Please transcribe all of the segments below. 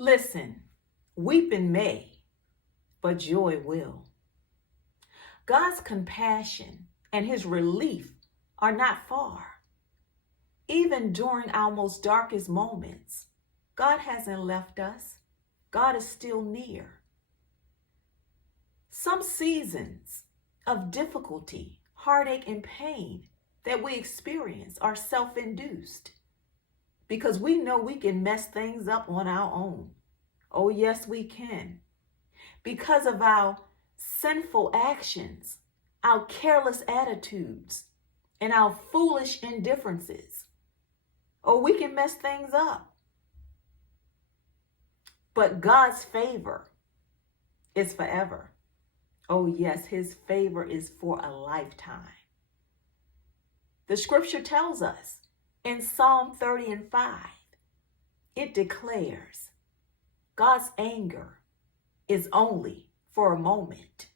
Listen, weeping may, but joy will. God's compassion and his relief are not far. Even during our most darkest moments, God hasn't left us. God is still near. Some seasons of difficulty, heartache, and pain that we experience are self-induced because we know we can mess things up on our own. Oh, yes, we can. Because of our sinful actions, our careless attitudes, and our foolish indifferences. Oh, we can mess things up. But God's favor is forever. Oh, yes, his favor is for a lifetime. The scripture tells us in Psalm 30:5, it declares, God's anger is only for a moment,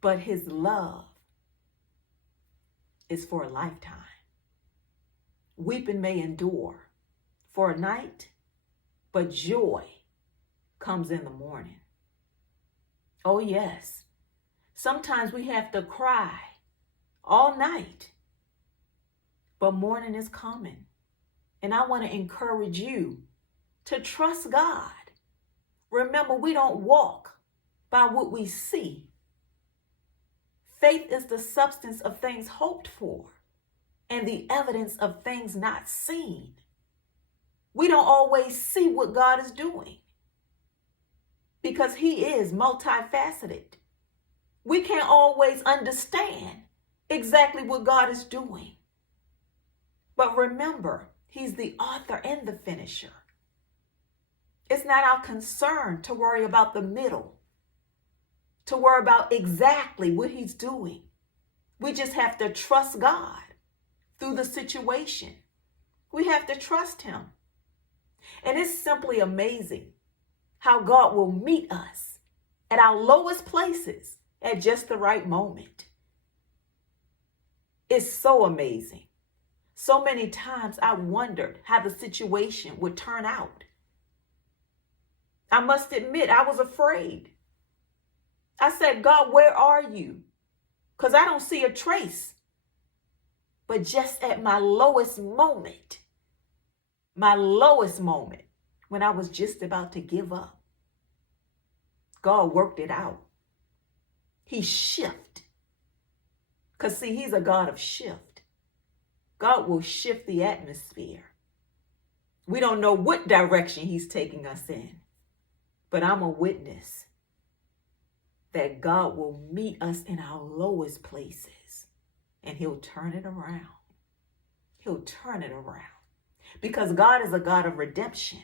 but his love is for a lifetime. Weeping may endure for a night, but joy comes in the morning. Oh, yes. Sometimes we have to cry all night, but morning is coming. And I want to encourage you to trust God. Remember, we don't walk by what we see. Faith is the substance of things hoped for and the evidence of things not seen. We don't always see what God is doing because he is multifaceted. We can't always understand exactly what God is doing. But remember, he's the author and the finisher. It's not our concern to worry about the middle, to worry about exactly what he's doing. We just have to trust God through the situation. We have to trust him. And it's simply amazing how God will meet us at our lowest places at just the right moment. It's so amazing. So many times I wondered how the situation would turn out. I must admit, I was afraid. I said, God, where are you? Because I don't see a trace. But just at my lowest moment, when I was just about to give up, God worked it out. He shifted. Because see, he's a God of shift. God will shift the atmosphere. We don't know what direction he's taking us in. But I'm a witness that God will meet us in our lowest places and he'll turn it around. He'll turn it around because God is a God of redemption.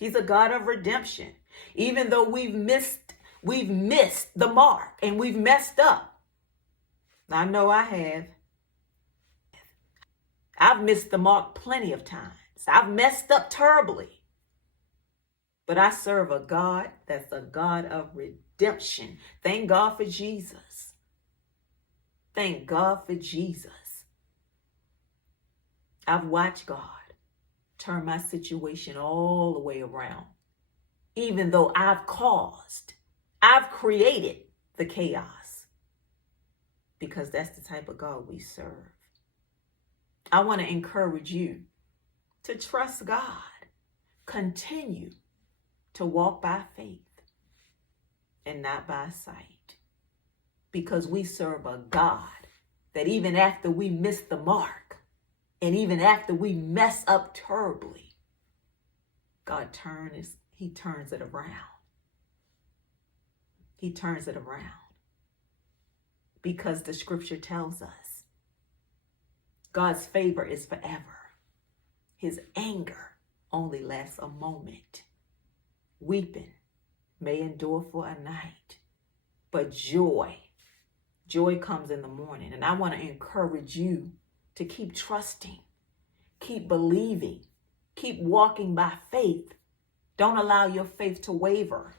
He's a God of redemption. Even though we've missed the mark and we've messed up. I know I have. I've missed the mark plenty of times. I've messed up terribly. But I serve a God that's a God of redemption. Thank God for Jesus. Thank God for Jesus. I've watched God turn my situation all the way around. Even though I've created the chaos. Because that's the type of God we serve. I want to encourage you to trust God. Continue to walk by faith and not by sight. Because we serve a God that even after we miss the mark and even after we mess up terribly, God turns it around. He turns it around. Because the scripture tells us God's favor is forever. His anger only lasts a moment. Weeping may endure for a night, but joy comes in the morning. And I want to encourage you to keep trusting, keep believing, keep walking by faith. Don't allow your faith to waver.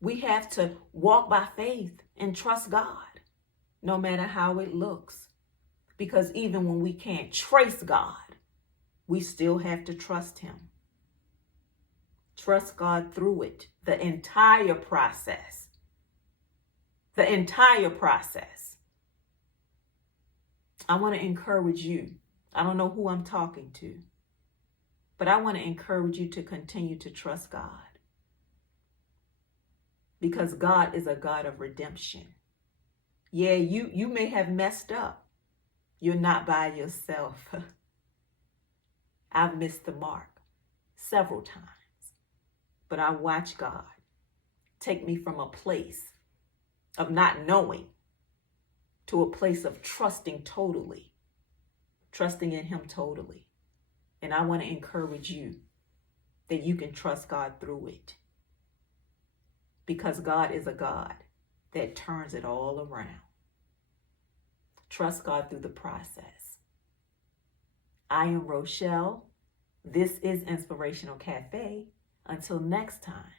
We have to walk by faith and trust God, no matter how it looks. Because even when we can't trace God, we still have to trust him. Trust God through it, the entire process. The entire process. I want to encourage you. I don't know who I'm talking to, but I want to encourage you to continue to trust God. Because God is a God of redemption. Yeah, you may have messed up. You're not by yourself. I've missed the mark several times. But I watch God take me from a place of not knowing to a place of trusting totally. Trusting in him totally. And I want to encourage you that you can trust God through it. Because God is a God that turns it all around. Trust God through the process. I am Rochelle. This is Inspirational Cafe. Until next time.